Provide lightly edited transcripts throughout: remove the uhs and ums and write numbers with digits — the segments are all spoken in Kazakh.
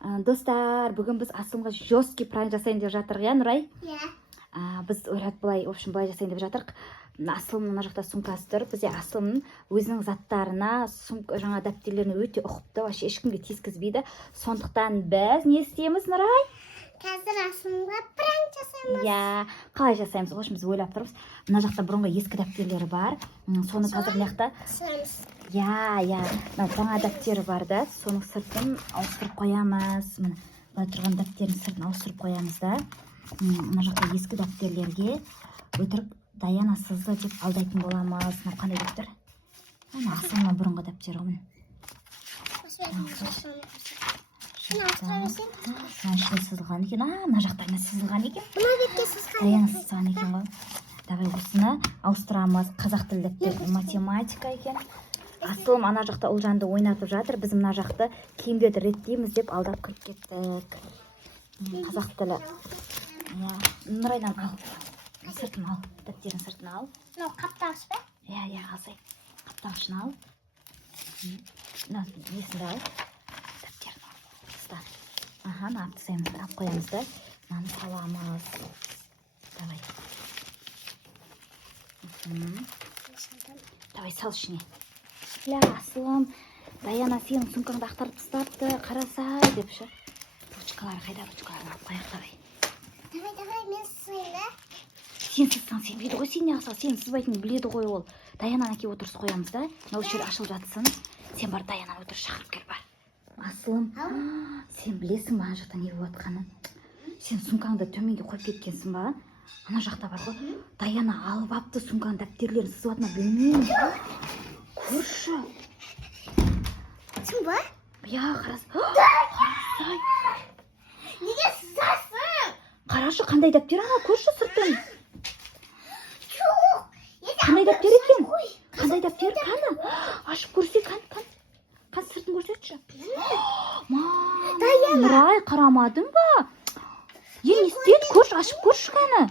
Достар, бүгін біз Асылымға жесткий пранк жасайын деп жатырық, иә, Нұрай? Иә. Біз ойлап былай, в общем, былай жасайын деп жатырық. Асылымның мына жақта сумкасы тұр. Бізде Асылымның өзінің заттарына, жаңа дәптерлеріне өте ұқыпты, вообще ешкімге тиіскізбейді. Сондықтан біз не істейміз, Нұрай? Қазір Асылымға пранк жасаймыз. Иә, қалай жасаймыз? В общем, біз ойлап тұрмыз. Мына жақта бұрынғы ескі дәптерлері бар. Соны қазір мына жақта иә, мына жаңа дәптері бар да, соның сыртын ауыстырып қоямыз. Мына былай тұрған дәптердің сыртын ауыстырып қоямыз да. Мына жақта ескі дәптерлерге өтірік Даяна сызды деп алдайтын боламыз. Мына қандай дәптер? Мына Асылымның бұрынғы дәптері ғой. Ішіне сызылған екен. Мына жақтарына сызылған екен. Мына бетке сызған. Даяна сызған екен ғой. Давай осыны ауыстырамыз. Қазақ тілі дәптері математика екен. Асылым ана жақта Ұлжанды ойнатып жатыр. Біз мына жақты киімдерді реттейміз деп алдап кіріп кеттік. Қазақ тілі. Нұрайдан ал. Сыртын ал. Дәптерін сыртын ал. Мынау қаптағыш па? Иә, алсай. Қаптағышын ал. Несінді ал. Дәптерін ал. Ұста. Алып тастаймыз. Алып қоямыз да. Мынаны саламыз. Давай. Давай, сал ішіне. Асылым, Даяна сенің сумкаңды ақтарып тастапты, қарасай депші. Ручкалары қайда, ручкаларын алып қояйық, давай. Давай, мен сызайын да. Сен сызсаң, сен біледі ғой, сен не қылсаң, сен сызбайтынын біледі ғой ол. Даянаны әкеп отырыс қоямыз да, мынау жер ашылып жатсын. Сен бар Даянаны отырыс шақырып кел бар. Асылым, сен білесің ба ана жақта не болып жатқанын? Сен сумкаңды төменге қойып кеткенсің ба? Ана жақта бар ғой. Даяна алып апты сумканың дәптерлерін сызып жатқанын білмеймін. Көрші. Сен ба? Иә, қарасай. Неге сызасың? Қарашы, қандай дәптер ана, көрші сыртын. Жоқ. Қандай дәптер екен? Қандай дәптер? Қаны? Ашып көрсе, қан сыртын көрсетші. Даяна. Нұрай, қарамадың ба? Не істеді? Көрші, ашып көрші қаны.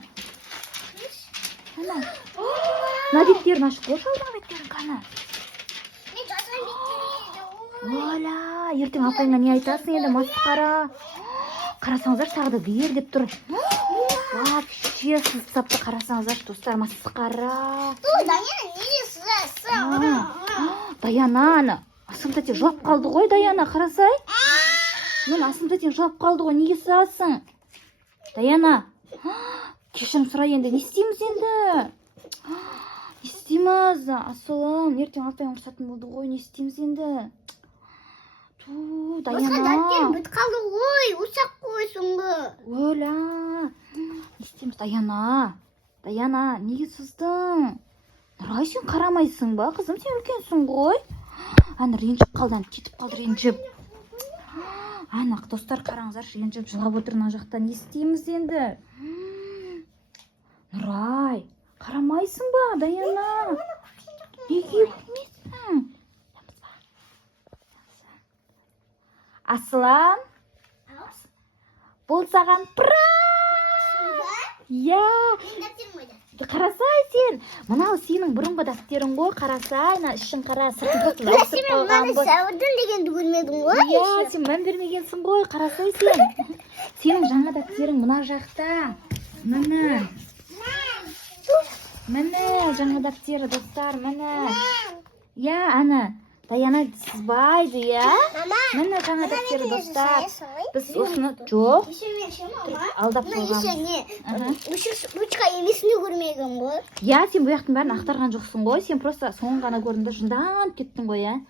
Мына беттерін ашып көрші, алдың беттерін қаны. Мен жазған беттерін Оля, ертең апайыңа не айтасың енді, масқара. Қарасаңыздар, тағы да бер деп тұр. Вообще сызсапты, қарасаңыздар, достар, масқара. Даяна, неге сызасың? Даяна, Асылым тәте жылап қалды ғой, Даяна, қарасай. Асылым тәтең жылап қалды ғой, неге сызасың? Даяна, кешірім сұрай енді, не істейміз енді? Не істейміз? Асылым, ертең апайың ұрсатын болды ғой, не істейміз енді? Даяна. Дәптер бүт қалды ғой, ұсақ қой соңғы. Оля, не істейміз? Даяна, неге сыздың? Нұрай, сен қарамайсың ба, қызым, сен үлкенсің ғой. Ренжіп қалды, кетіп қалды ренжіп. Достар, қараңыздар, ренжіп жылап отыр мына жақта, не істейміз енді? Нұрай, қарамайсың ба, Даяна? Неге көрмейсің? Асылым, бұл саған пранк! Иә, қарасай сен. Мынау сенің бұрынғы дәптерің ғой, қарасай, ішін қара, сыртын ауыстырып қойған ғой. Сәуірдің дегенді көрмедің ғой? Иә, сен мән бермегенсің ғой, қарасай сен. Сенің жаңа дәптерің мына жақта. Міне, жаңа дәптері, достар, міне. Иә, ана. Даяна сызбайды, иә? Міне жаңа дәптері, достар. Біз осыны жоқ. Алдап қойған. Ручка емесінде көрмеген ғой. Иә, сен бұл яқтың бәрін ақтарған жоқсың ғой. Сен просто соңын ғана көрінді, жындан кеттің ғой, иә?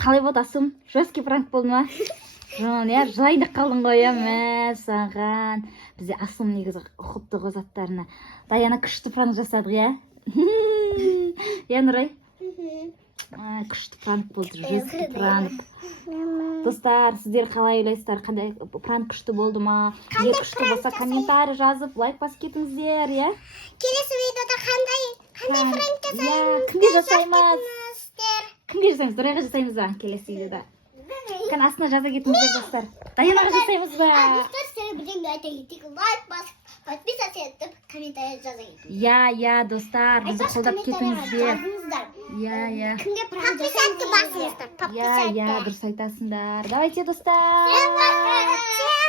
Қалай болды, Асылым? Жесткий пранк болды ма? Жылайдық қалдың ғой, иә? Саған. Бізде Асылым негізі ұқыпты ғой заттарына. Даяна күшті пранк жасадық, иә? Иә, Нұрай? Күшті пранк болды, жесткий пранк. Достар, сіздер қалай ойлайсыздар, қандай пранк күшті болды ма? Егер күшті болса комментарий жазып, лайк басып кетіңіздер, иә? Келесі видеода қандай пранк жасаймыз? Кімге жасаймыз? Кімге жасаймыз? Нұрайға жасаймыз ба? Келесі видеода. Астына жаза кетіңіздер, достар. Даянаға жасаймыз ба? Достар, сіздер бірдеңе айта кетейік, лайк басып подписаться етіп комментарий жазыңыздар. иә достар, бізді қолдап кетіңіздер. Жазыңыздар. иә Кімге пранк жасайсыңдар? Подписаться басыңыздар. дұрыс айтасыңдар. Давайте достар. Всем пока.